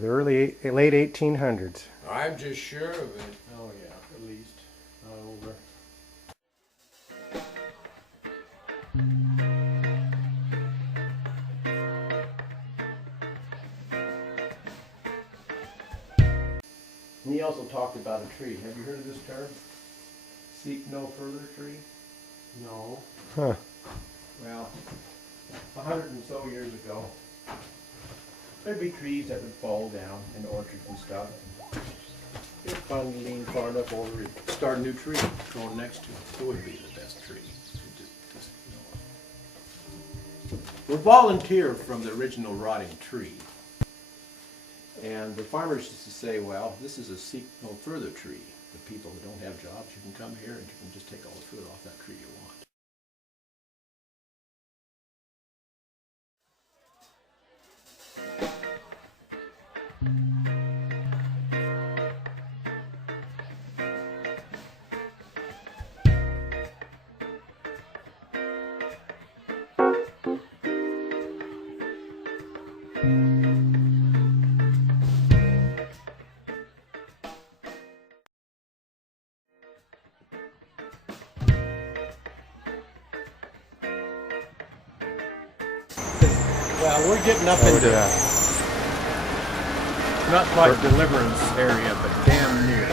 late 1800s. I'm just sure of it. Oh yeah, at least. Not over. And he also talked about a tree. Have you heard of this term? Seek no further tree? No. Huh. Well, 100 and so years ago, there'd be trees that would fall down in orchards and stuff. You'd finally lean far enough over and start a new tree growing next to it. It would be the best tree. We're volunteer from the original rotting tree. And the farmers used to say, well, this is a seek no further tree. The people who don't have jobs, you can come here and you can just take all the fruit off that tree you want. Well, we're getting up into that. not quite Deliverance area, but damn near.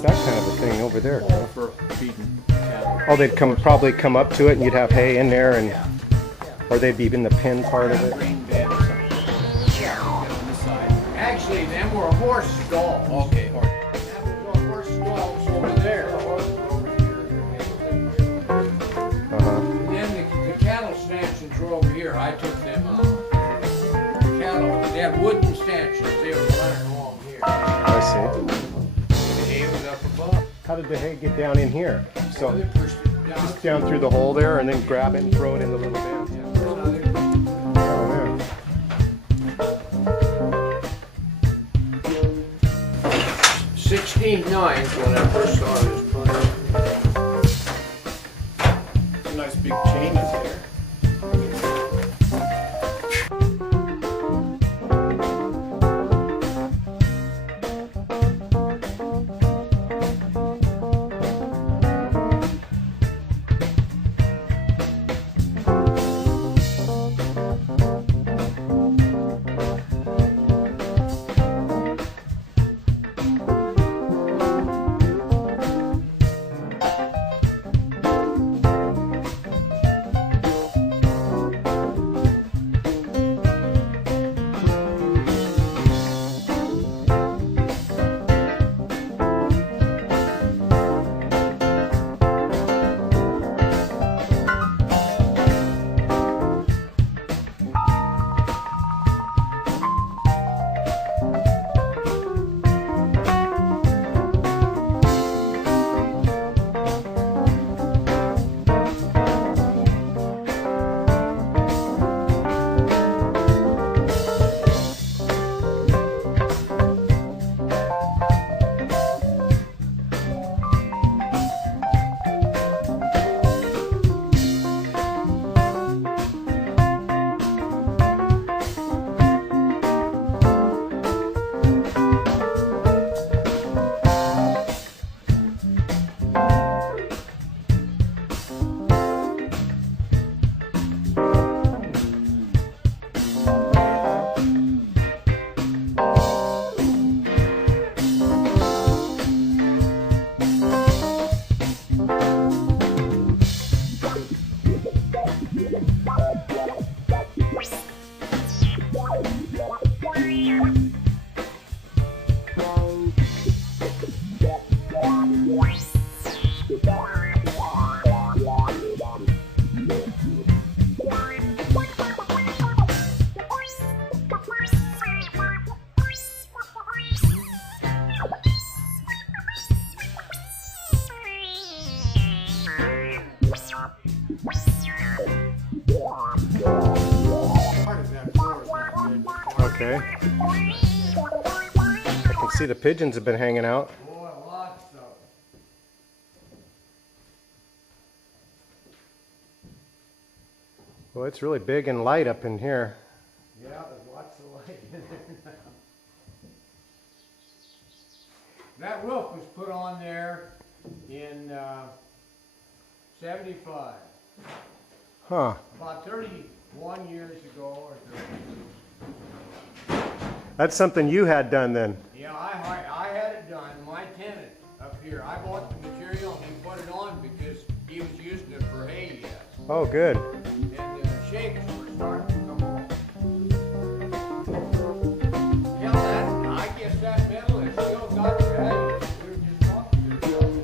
That kind of a thing over there. Huh? For feeding cattle. Oh, they'd probably come up to it, and you'd have hay in there, and or they'd be in the pen part of it. Grain bed or something. On the side. Actually, them were horse stalls. Okay, horse. That was a horse stalls over there. And then the cattle stanchions were over here. I took them cattle. They had wooden stanchions. They were running along here. I see. The hay was up above. How did the hay get down in here? So They pushed it down. just down through the hole there, and then grab it and throw it in the little bin. Oh, yeah. 16.9 is when I first saw this place. Some nice big changes there. Okay. I can see the pigeons have been hanging out. Boy, lots of them. Well, it's really big and light up in here. Yeah, there's lots of light in there now. That roof was put on there in 75. Huh. About 31 years ago or 30. That's something you had done then. Yeah, I had it done. My tenant up here, I bought the material and he put it on because he was using it for hay yet. Oh, good. And the shakes were starting to come off. Yeah, I guess that metal has still got the value. We were just talking to ourselves.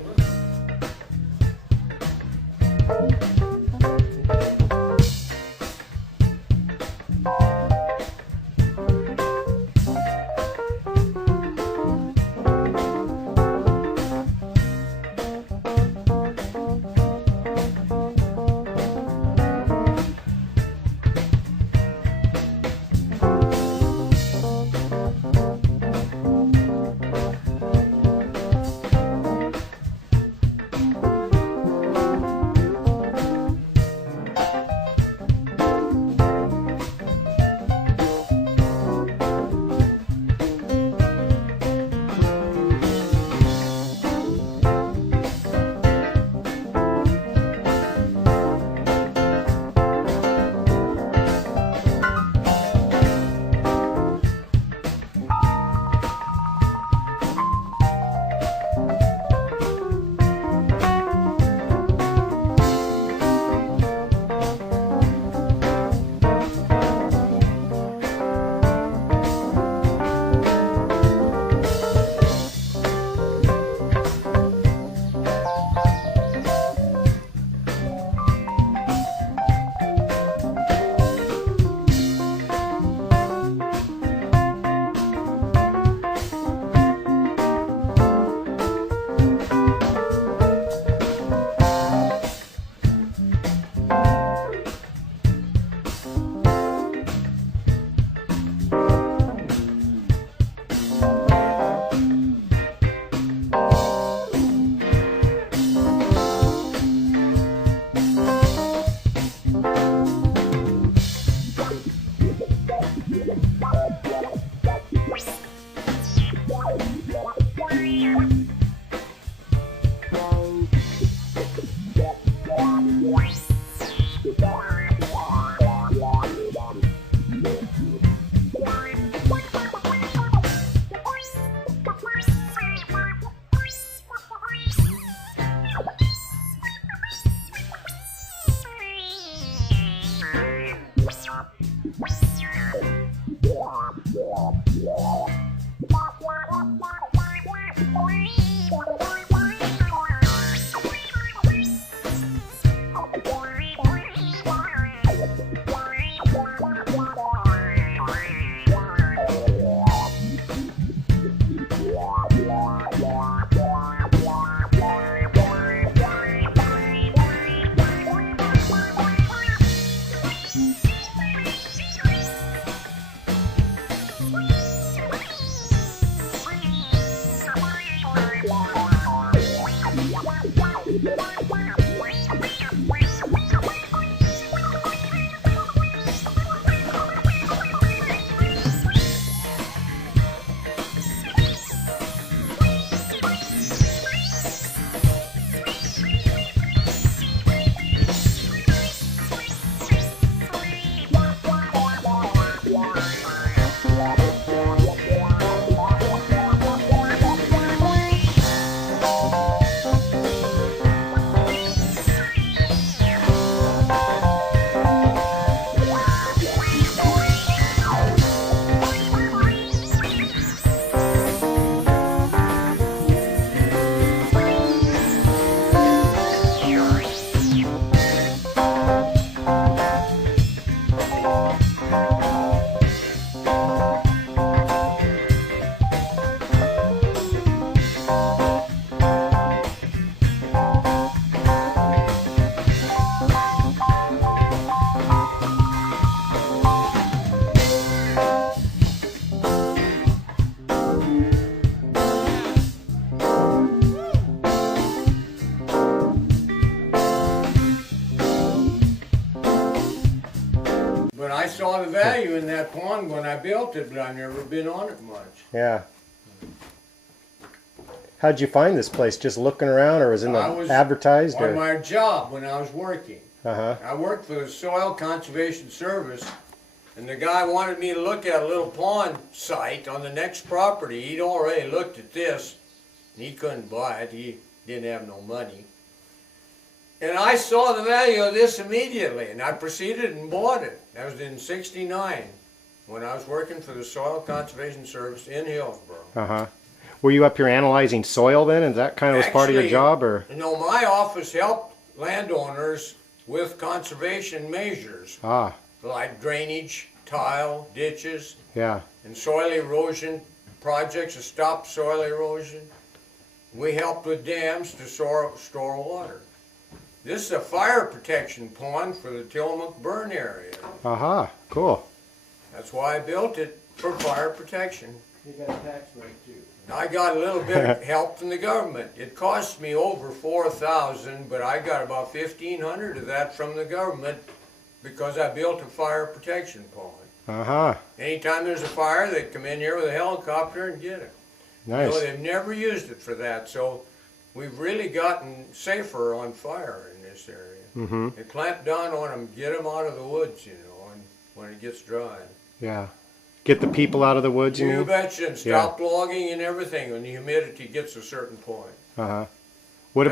But I saw the value in that pond when I built it, but I've never been on it much. Yeah. How'd you find this place? Just looking around, or was it I was advertised? On Or? my job when I was working. Uh-huh. I worked for the Soil Conservation Service, and the guy wanted me to look at a little pond site on the next property. He'd already looked at this, and he couldn't buy it. He didn't have no money. And I saw the value of this immediately, and I proceeded and bought it. That was in '69, when I was working for the Soil Conservation Service in Hillsborough. Uh-huh. Were you up here analyzing soil then, and that kind of was part of your Actually, job, or? You know, my office helped landowners with conservation measures, Ah, like drainage, tile, ditches, yeah. and soil erosion projects to stop soil erosion. We helped with dams to store water. This is a fire protection pond for the Tillamook burn area. Aha, cool. That's why I built it, for fire protection. You got a tax break too. I got a little bit of help from the government. It cost me over $4,000, but I got about $1,500 of that from the government because I built a fire protection pond. Uh-huh. Anytime there's a fire, they come in here with a helicopter and get it. Nice. So they've never used it for that, so we've really gotten safer on fire in this area. Mm-hmm. They clamp down on them, get them out of the woods, you know, and when it gets dry. Yeah. Get the people out of the woods, you You mean? betcha, and stop logging and everything when the humidity gets a certain point. Uh-huh. What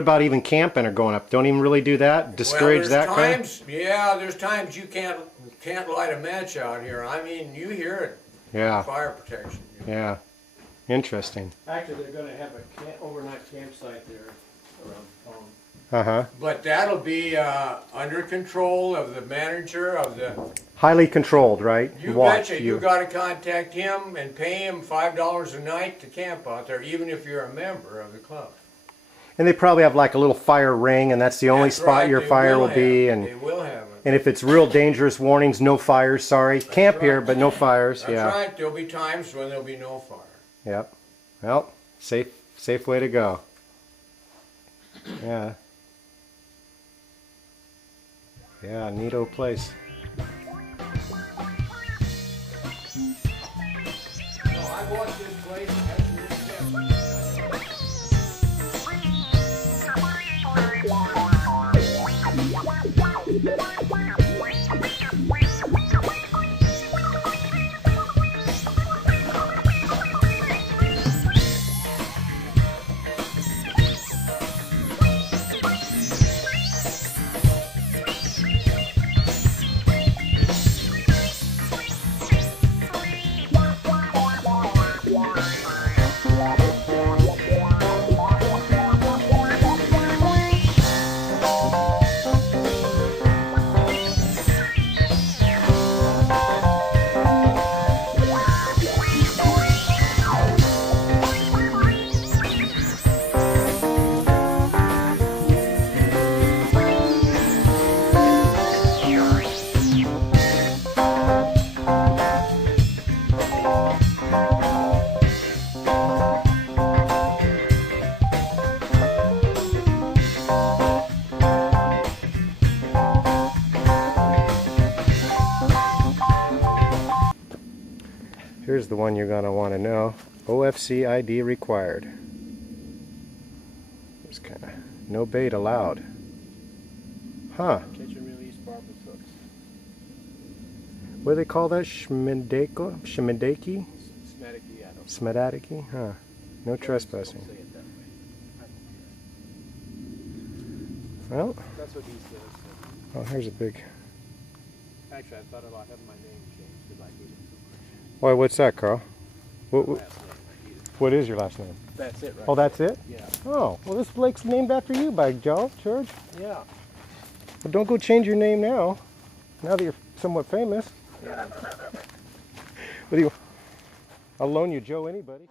about even camping or going up? Don't even really do that? Discourage Well, that kind? times, yeah, there's times you can't light a match out here. I mean, you hear it. Yeah. Fire protection. You know. Yeah. Interesting. Actually, they're gonna have a overnight campsite there around the pond. Uh-huh. But that'll be under control of the manager of the. Highly controlled, right? You Watch betcha. You got to contact him and pay him $5 a night to camp out there, even if you're a member of the club. And they probably have like a little fire ring, and that's the only That's spot right, your they fire will be. have it. And They will have it. and if it's real dangerous, warnings, no fires. Sorry, camp here, but no fires. That's Yeah. right. There'll be times when there'll be no fire. Yep. Well, safe way to go. Yeah. Yeah, neato place. No, I bought this place. That's really kept. Here's the one you're going to want to know. OFC ID required. It's kind of no bait allowed. Huh. Catch and release barbecue hooks. What do they call that? Schmideko? Schmideki? Smatic, yeah, don't Smedatiki? Huh. No trespassing. say it that way. Well, That's what he says. oh, here's a big... Actually, I thought about having my name changed because I hate it so Why, what's that, Carl? What, much. Last name, I hate it. what is your last name? That's it, right? Oh, that's it? Yeah. Oh, well, this lake's named after you, by George. Yeah. Well, don't go change your name now. Now that you're somewhat famous. What do you... I'll loan you Joe anybody.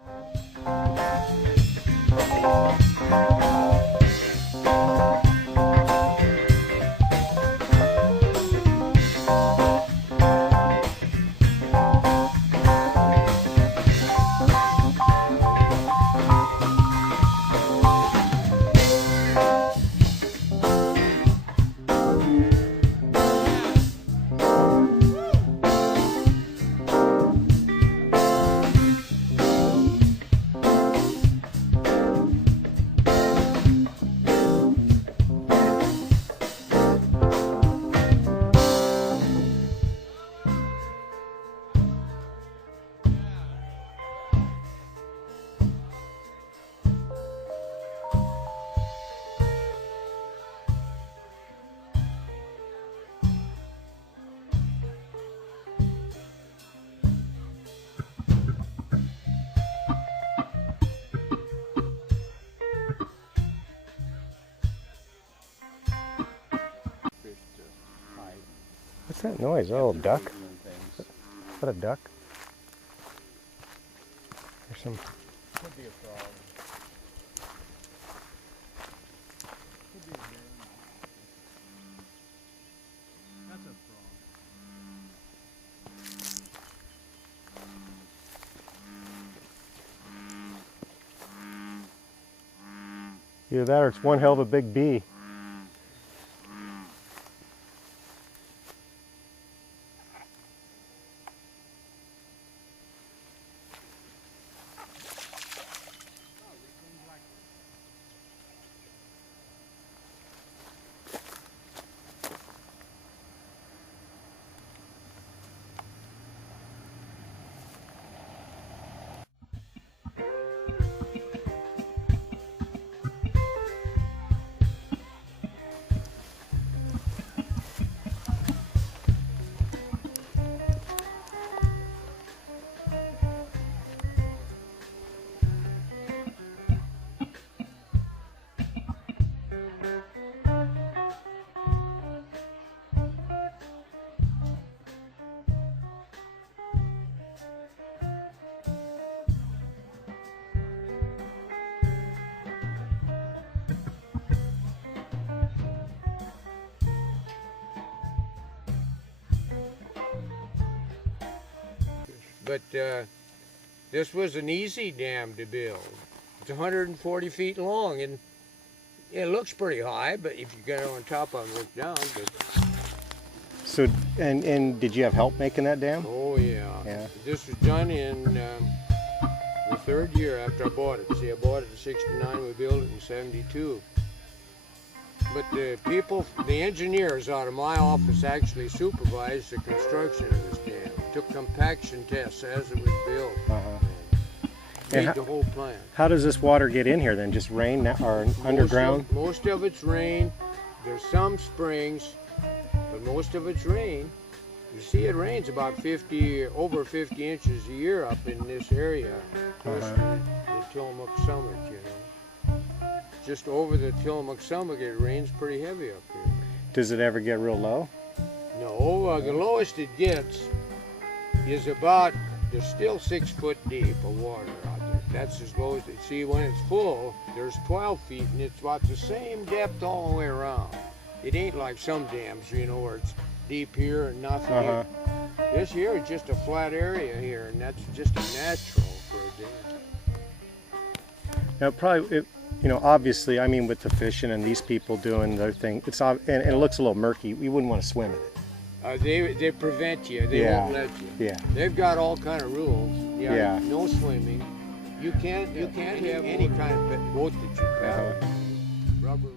that noise? Oh, duck? And things. Is that a duck? There's some. Could be a frog. Could be a deer. That's a frog. Either that or it's one hell of a big bee. But this was an easy dam to build. It's 140 feet long, and it looks pretty high, but if you get on top of it, look down. But, So, and did you have help making that dam? oh yeah. Yeah. This was done in the third year after I bought it. See, I bought it in '69. We built it in '72. But the people, the engineers out of my office actually supervised the construction of this dam. Took compaction tests as it was built. And Made the whole plan. how does this water get in here then? Just rain now, or underground? Most of it's rain. There's some springs, but most of it's rain. You see, it rains about over 50 inches a year up in this area. Close to the Tillamook Summit, you know. Just over the Tillamook Summit, it rains pretty heavy up here. Does it ever get real low? No, the lowest it gets is about, there's still 6 foot deep of water out there. That's as low as it. See, when it's full, there's 12 feet, and it's about the same depth all the way around. It ain't like some dams, you know, where it's deep here and nothing here. This here is just a flat area here, and that's just a natural for a dam. Now, probably, you know, obviously, I mean, with the fishing and these people doing their thing, and it looks a little murky. We wouldn't want to swim in it. They prevent you. They won't let you. Yeah. They've got all kind of rules. Yeah. No swimming. You can't have any kind of boat that you paddle. Rubber.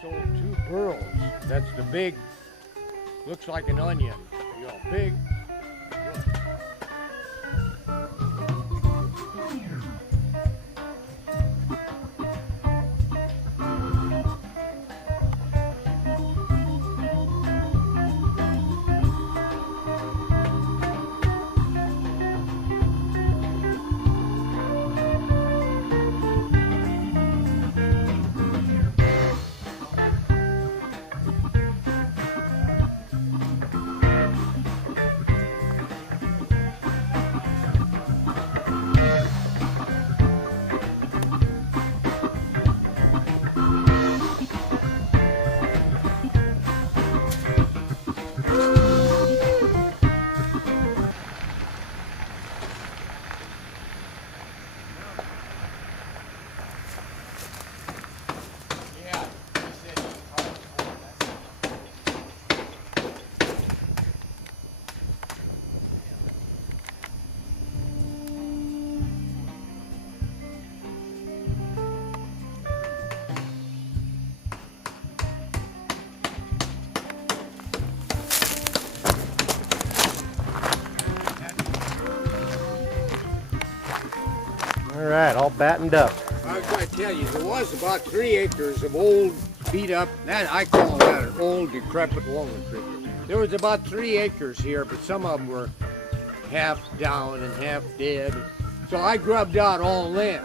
Sold 2 pearls. That's the big, looks like an onion. You know, big. All right, all battened up. I was going to tell you, there was about 3 acres of old, beat up, that I call that an old, decrepit walnut tree. There was about 3 acres here, but some of them were half down and half dead. So I grubbed out all them.